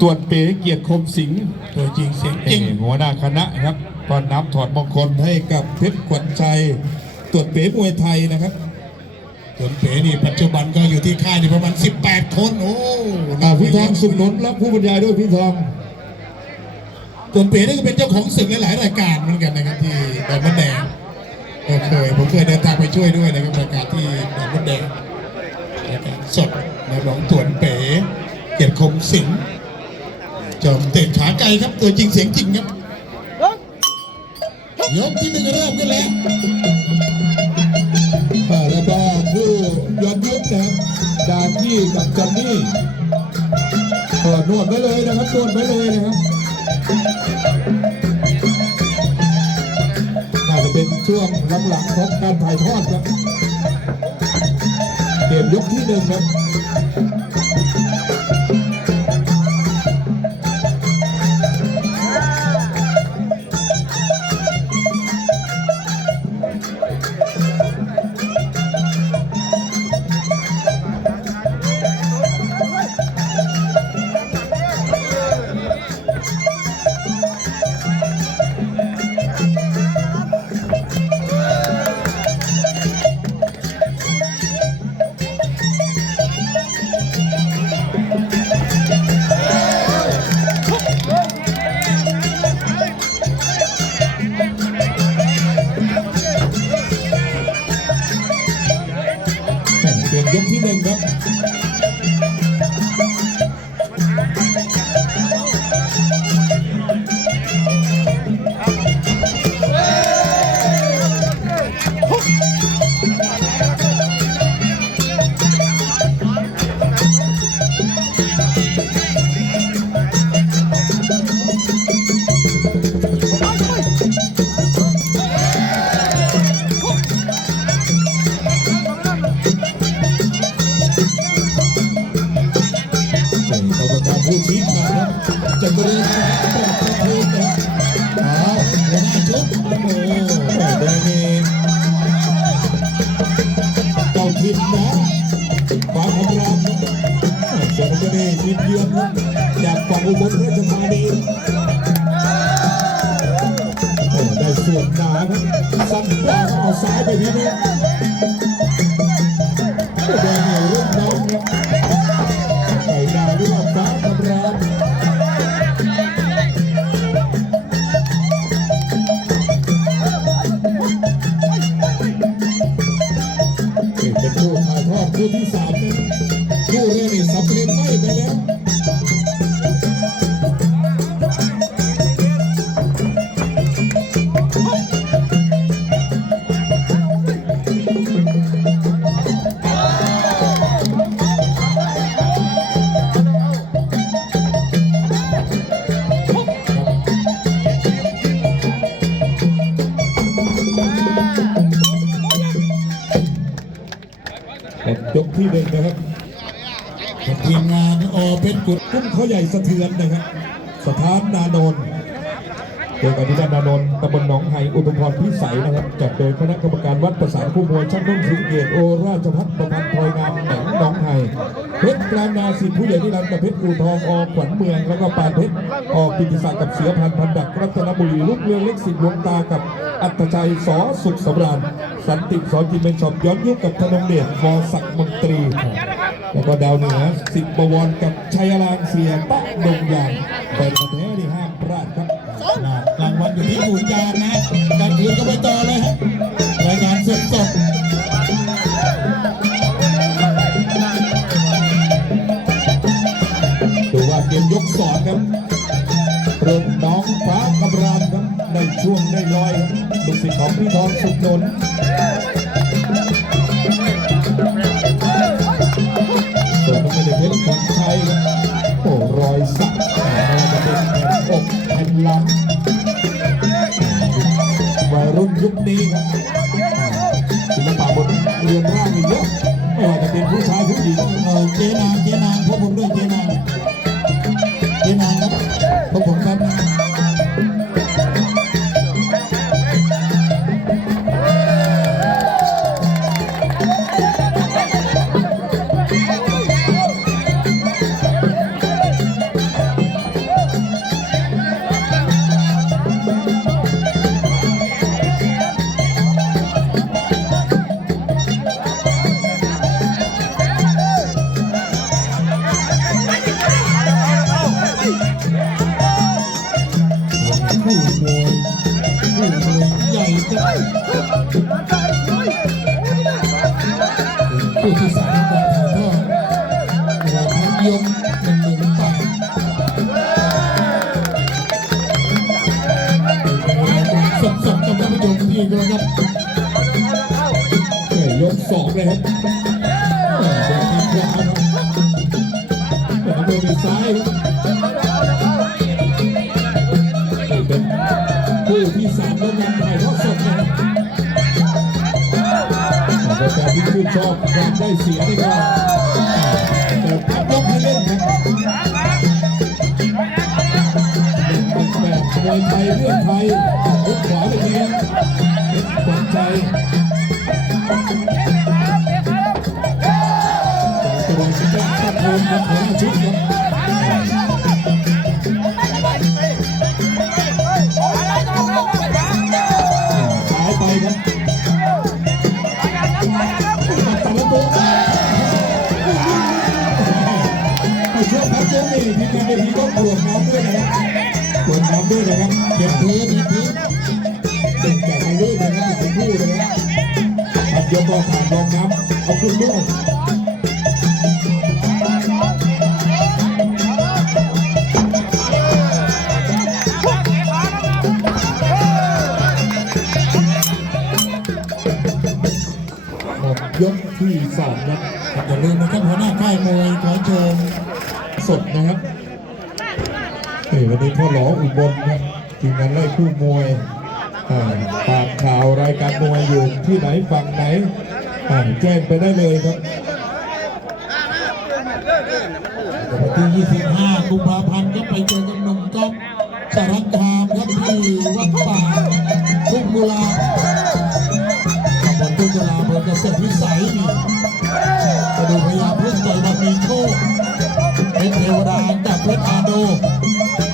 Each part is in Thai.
ตรวจเป๋เกียรติคมสิงห์ตัวจริงเสียงจริงนี่หัวหน้าคณะครับตอนน้ำถอดมงคลให้กับเพชรขวัญชัย ตรวจเป๋มวยไทยนะครับส่วนเป๋นี่ปัจจุบันก็อยู่ที่ค่ายนี่ประมาณ 18 คนโอ้อ่าพี่ทองสุขนนท์รับผู้บรรยายด้วยพี่ทองส่วนเป๋นี่ก็เป็นเจ้าของศึกหลายๆรายการเหมือนกันนะครับที่ดอนมะแดงก็เคยผมเคยเดินทางไปช่วยด้วยนะครับรายการที่ดอนมะแดงรายการสดนะน้องตวนเป๋เกียรติคมสิงห์ จอมเตะขาไกลครับตัวจริงเสียงจริงครับยกที่หนึ่งเริ่มกันแล้วอ่าแล้วก็ผู้ยอดยุทธนะครับดากี้กับจอนนี่เปิดนวดไว้เลยนะครับนวดไว้เลยนะครับน่าจะเป็นช่วงหลังๆของการถ่ายทอดครับเกมยกที่หนึ่งครับ ลี่ ค นะครับกับทีมงานอเป็นกุดกุ้งเขาใหญ่สะเทือนนะครับ สถานนาโนนโดยการที่บ้านนาโนนตำบลหนองไฮอุทุมพรพิสัยนะครับ จัดโดยคณะกรรมการวัดประสานคู่มวยช่างนุ่นสิงเกตโอราชพัฒน์ประพันธ์พลอยงามแหนงหนองไฮ เพชรกลางนาสิทธิผู้ใหญ่นิรันดร์กับเพชรกูทองอขวัญเมือง แล้วก็ปานเพชรออกปิติศักดิ์กับเสือพันพันดักรัตนบุรีลูกเรือเล็กสิทธิ์ดวงตากับอัตชัยสอสุขสำราญสันติสอจิมเป็นชอบย้อนยุคกับธนงเดชมศักดิ์มนตรี แล้วก็ดาวเหนือสิบบวรกับชัยรางเสียตะดงยางเป็นประเทศที่ห้ามพลาดครับกลางวันอยู่ที่อู่จานนะกลางคืนก็ไปต่อเลย สอนครับเริ่มน้องฟ้ากำรามครับในช่วงได้ลอยลูกศิษย์ของพี่ทองสุขนนท์ ผู้ที่สามการถ่ายทอดเวลาพักยกหนึ่งหนึ่งแปดสดสดกับท่านไปเชมที่ก็ครับยกสองเลยครับแข้งขวาครับแต่โดนซ้ายครับ แต่ที่ชื่นชอบความได้เสียนี่ก็เปิดพักยกให้เล่นครับแบบมวยไทยเรื่องไทยยกขวาไปทีครับเพชรขวัญใจตัวที่แจ้งตั้งโอนครับหัวหน้าชุดครับ พักยกนี่ทีมงานเวทีต้องตรวจน้ำด้วยนะครับตรวจน้ำด้วยนะครับเก็บพื้นเก็บพื้นตึงจากทางลื่นนะครับหลายคู่นะครับพักยกก็ผ่านรองน้ำเอาขึ้นด้วยยกที่สองนะอย่าลืมนะครับหัวหน้าค่ายมวยขอเชิญ นะครับเฮ้ยวันนี้พ่อหลออุบลครับทีมงานไล่คู่มวยอ่าฝากข่าวรายการมวยอยู่ที่ไหนฝั่งไหนแจ้งไปได้เลยครับวันที่ 25 กุมภาพันธ์ก็ไปเจอกับหนุ่มก๊อฟสารคามครับที่วัดป่าทุ่งกุลาตำบลทุ่งกุลาอำเภอเกษตรวิสัยนี่จะดูพยายามเพื่อนต่อยบักมีโชค เทวดากับเพชรอาโด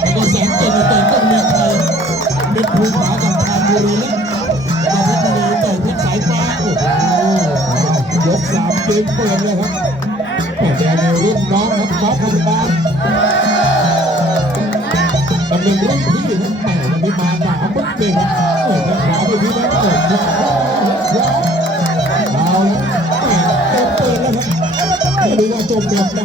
แล้วก็แสงเก่งในต่อยต้องมีใครเป็นภูผากับทานบุรีและแล้วก็เพชรบุรีต่อเพชรสายฟ้าโอ้โหยกสามเกมเปิดเลยครับแต่แดงรุ่นน้องครับฟ้าพยาบาลตำแหน่งรุ่นพี่ครับแหมวันนี้มาหนาปึ๊กเลยครับเออขวาไปที่แล้วเออเอาแล้วแหมเกมเปิดแล้วครับไม่รู้ว่าจบแบบไหน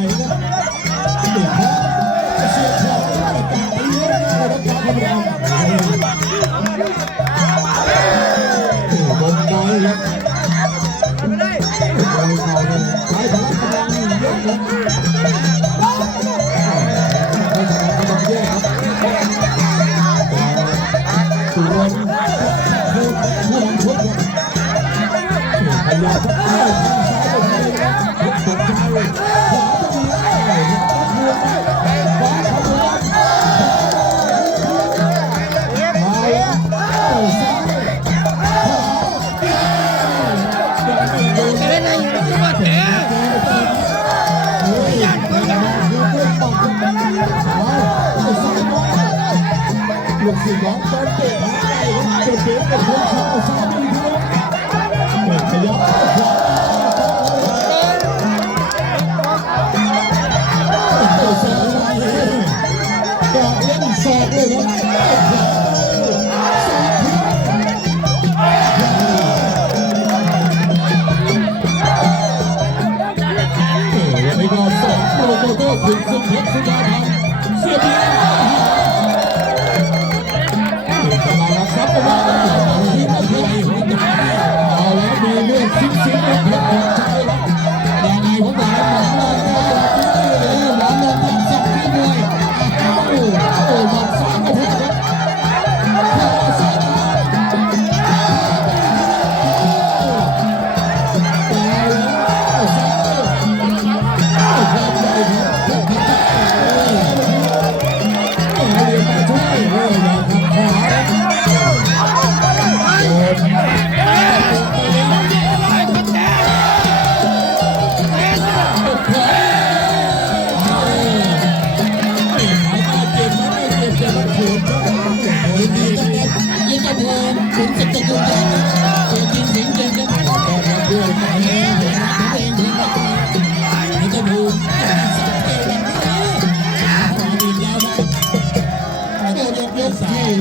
ลูกศิษย์ของตอนเตะขาไปครับเตะเตะกับคนชาวซาบี โมเ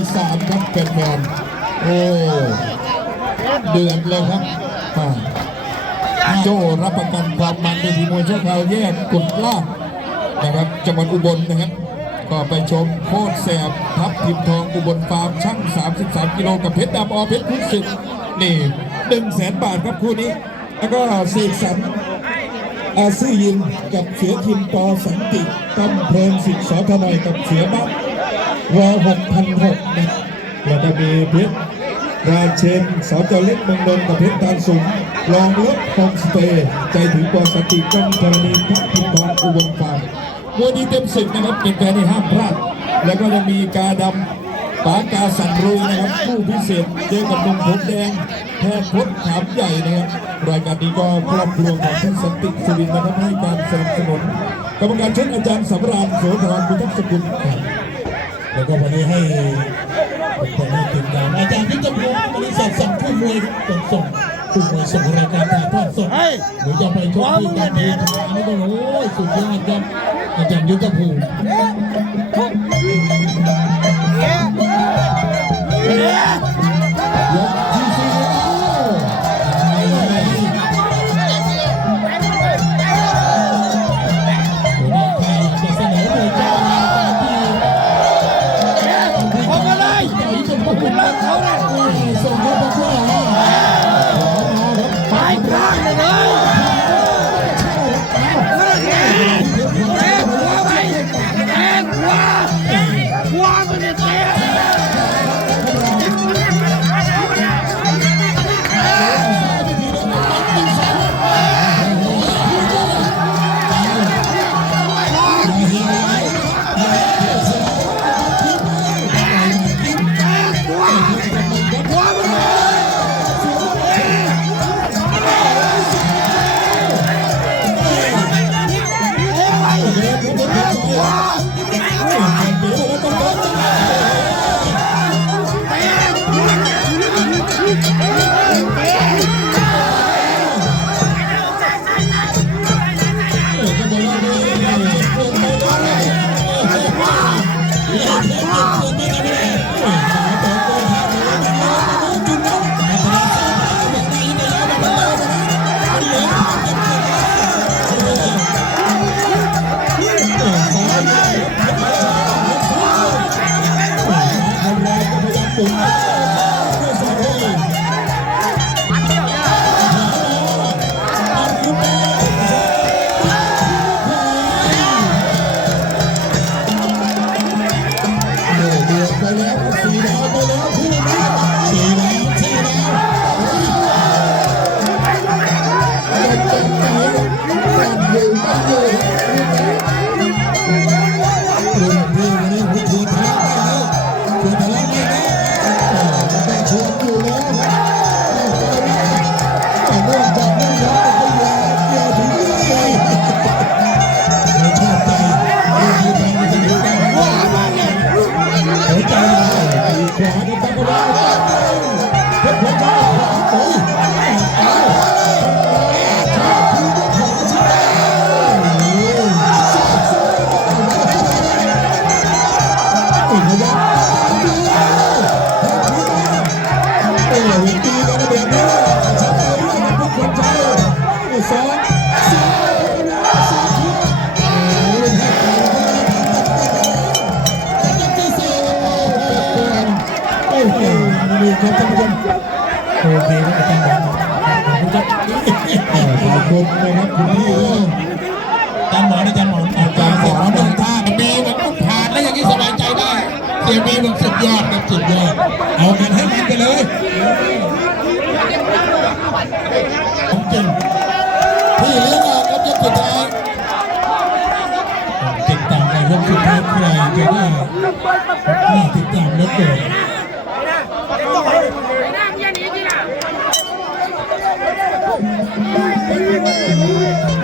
ที่สามครับเป็นแมนโอ้เดือดเลยครับโจรับประกันความมันในทีมวยชั่วคราวแยกกุดล่านะครับจังหวัดอุบลนะครับ ก็ไปชมโคตรแสบทับทิมทองอุบลฟาร์มช่าง 33 กิโลกับเพชรดำอเพชรคุณศึกนี่หนึ่งแสนบาทครับคู่นี้ แล้วก็เสกสรรอาซื่อยินกับเสือคิมปอสันติกำเพลิงสิทธิ์สอทนอยกับเสือบัก วอหกพันหกนะแล้วก็มีเพชรราเชนสอจเล็กเมืองนนท์กับเพชรตาลสุงรองรถโฮมสเตย์ใจถึงปอสติกำธรณีทัพทิมทองอุบลฟาร์มมวยดีเต็มสิบนะครับเป็นแฟนที่ห้ามพลาด แล้วก็ยังมีกาดำปากาสันรุยนะครับผู้พิเศษเจอกับนมผมแดงแพทย์พดขามใหญ่นะครับรายการนี้ก็ครอบครัวของท่านสันติสุรินทร์นะครับให้การสนับสนุนกรรมการเช่นอาจารย์สำราญโสธรพุทธสกุลครับ แล้วก็วันนี้ให้คนให้ติดตามอาจารย์พิจารณาบริษัทสั่งคู่มวยส่งส่งคู่มวยส่งรายการถ่ายทอดสดหรือจะไปชมที่การดูทางนี่ก็โอ้ยสุดยอดครับอาจารย์ยุทธภูมิ ขอบคุณนะคุณพี่อาจารย์หมออาจารย์หมออาจารย์หมอเดินท่ามันมีมันต้องผ่านแล้วอย่างนี้สบายใจได้ เสียมีมันสุดยอดครับสุดยอด เอากันให้มันไปเลยของจริงพี่เลี้ยงออกครับยกสุดท้ายติดตามในยกสุดท้ายใครจะได้ติดตามเหลือเกิน เ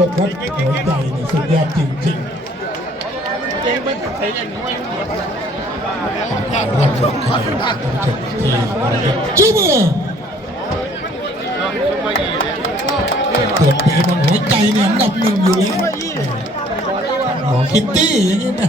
ชกกันได้สนุกครับหัวใจเนี่ยสุดยอดจริงๆการร่วมสนุกกันท่านผู้ชมที่จูบตัวเป๋มันหัวใจเนี่ยอันดับหนึ่งอยู่แล้วหมอคิตตี้อย่างนี้นะ